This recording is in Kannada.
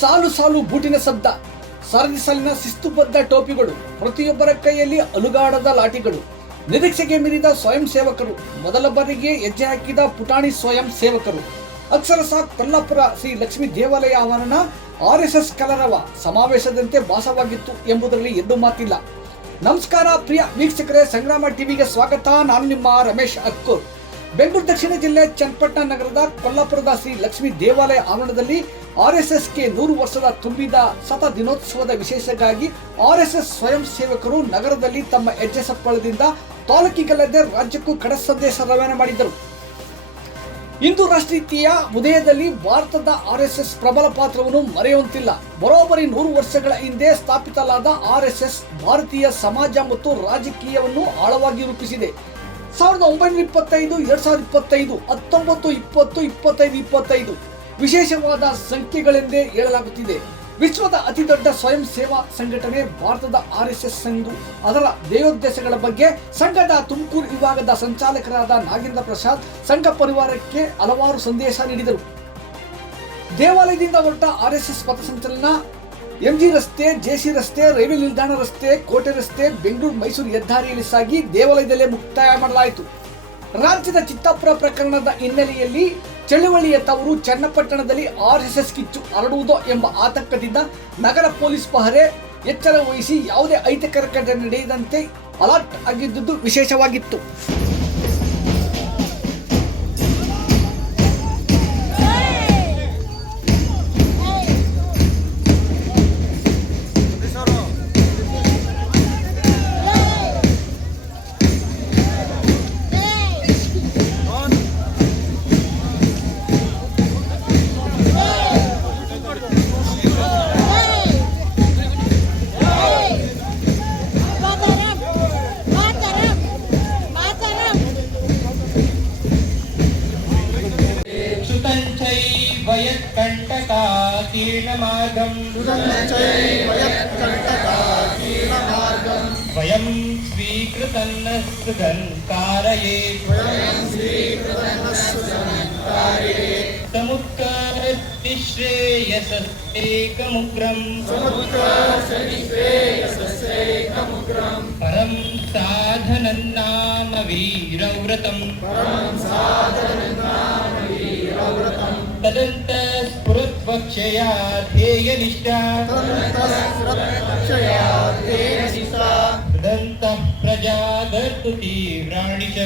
ಸಾಲು ಸಾಲು ಬೂಟಿನ ಶಬ್ದ, ಸರದಿ ಸಾಲಿನ ಶಿಸ್ತುಬದ್ಧ ಟೋಪಿಗಳು, ಪ್ರತಿಯೊಬ್ಬರ ಕೈಯಲ್ಲಿ ಅಲುಗಾಡದ ಲಾಠಿಗಳು, ನಿರೀಕ್ಷೆಗೆ ಮೀರಿದ ಸ್ವಯಂ ಸೇವಕರು, ಮೊದಲ ಬಾರಿಗೆ ಹೆಜ್ಜೆ ಹಾಕಿದ ಪುಟಾಣಿ ಸ್ವಯಂ ಸೇವಕರು. ಅಕ್ಷರಶಃ ಕೊಲ್ಲಾಪುರ ಶ್ರೀ ಲಕ್ಷ್ಮೀ ದೇವಾಲಯ ಆವರಣ RSS ಕಲರವ ಸಮಾವೇಶದಂತೆ ಭಾಸವಾಗಿತ್ತು ಎಂಬುದರಲ್ಲಿ ಎದ್ದು ಮಾತಿಲ್ಲ. ನಮಸ್ಕಾರ ಪ್ರಿಯ ವೀಕ್ಷಕರೇ, ಸಂಗ್ರಾಮ ಟಿವಿಗೆ ಸ್ವಾಗತ. ನಾನು ನಿಮ್ಮ ರಮೇಶ್ ಅಕ್ಕೂರ್. ಬೆಂಗಳೂರು ದಕ್ಷಿಣ ಜಿಲ್ಲೆ ಚನ್ನಪಟ್ಟಣ ನಗರದ ಕೊಲ್ಲಾಪುರದ ಶ್ರೀ ಲಕ್ಷ್ಮೀ ದೇವಾಲಯ ಆವರಣದಲ್ಲಿ RSSಗೆ 100 ವರ್ಷದ ತುಂಬಿದ ಶತ ದಿನೋತ್ಸವದ ವಿಶೇಷಕ್ಕಾಗಿ RSS ಸ್ವಯಂ ಸೇವಕರು ನಗರದಲ್ಲಿ ತಮ್ಮ ಹೆಜ್ಜೆ ಸಪ್ಪಳದಿಂದ ತಾಲೂಕಿಗಲ್ಲದೆ ರಾಜ್ಯಕ್ಕೂ ಕಡ ಸಂದೇಶ ರವಾನೆ ಮಾಡಿದರು. ಇಂದು ರಾಷ್ಟ್ರೀಯತೆಯ ಉದಯದಲ್ಲಿ ಭಾರತದ RSS ಪ್ರಬಲ ಪಾತ್ರವನ್ನು ಮರೆಯುವಂತಿಲ್ಲ. ಬರೋಬ್ಬರಿ 100 ವರ್ಷಗಳ ಹಿಂದೆ ಸ್ಥಾಪಿಸಲಾದ RSS ಭಾರತೀಯ ಸಮಾಜ ಮತ್ತು ರಾಜಕೀಯವನ್ನು ಆಳವಾಗಿ ರೂಪಿಸಿದೆ. 1925, 2025, 19, 20, 25, 25 ವಿಶೇಷವಾದ ಸಂಖ್ಯೆಗಳೆಂದೇ ಹೇಳಲಾಗುತ್ತಿದೆ. ವಿಶ್ವದ ಅತಿ ದೊಡ್ಡ ಸ್ವಯಂ ಸೇವಾ ಸಂಘಟನೆ ಭಾರತದ RSS ಎಂದು ಅದರ ಧ್ಯೇಯೋದ್ದೇಶಗಳ ಬಗ್ಗೆ ಸಂಘದ ತುಮಕೂರು ವಿಭಾಗದ ಸಂಚಾಲಕರಾದ ನಾಗೇಂದ್ರ ಪ್ರಸಾದ್ ಸಂಘ ಪರಿವಾರಕ್ಕೆ ಹಲವಾರು ಸಂದೇಶ ನೀಡಿದರು. ದೇವಾಲಯದಿಂದ ಹೊರಟ RSS ಪಥಸಂಚಲನ MG ರಸ್ತೆ, JC ರಸ್ತೆ, ರೈಲ್ವೆ ನಿಲ್ದಾಣ ರಸ್ತೆ, ಕೋಟೆ ರಸ್ತೆ, ಬೆಂಗಳೂರು ಮೈಸೂರು ಹೆದ್ದಾರಿಯಲ್ಲಿ ಸಾಗಿ ದೇವಾಲಯದಲ್ಲೇ ಮುಕ್ತಾಯ ಮಾಡಲಾಯಿತು. ರಾಜ್ಯದ ಚಿತ್ತಾಪುರ ಪ್ರಕರಣದ ಹಿನ್ನೆಲೆಯಲ್ಲಿ ಚಳುವಳಿಯ ತವರು ಚನ್ನಪಟ್ಟಣದಲ್ಲಿ RSS ಕಿಚ್ಚು ಹರಡುವುದೋ ಎಂಬ ಆತಂಕದಿಂದ ನಗರ ಪೊಲೀಸ್ ಪಹರೆ ಎಚ್ಚರ ವಹಿಸಿ ಯಾವುದೇ ಅಹಿತಕರ ಘಟನೆ ನಡೆಯದಂತೆ ಅಲರ್ಟ್ ಆಗಿದ್ದುದು ವಿಶೇಷವಾಗಿತ್ತು. वयं स्वीकृतन्नस्तुतं कारयेत् समुत्कर्षश्रेयसस्यैकमुग्रं परं साधनं नाम वीरव्रतं तदन्तस्फुरद्वक्षया ध्येयनिष्ठा तदन्तः प्रजादर्तु तीव्राणि च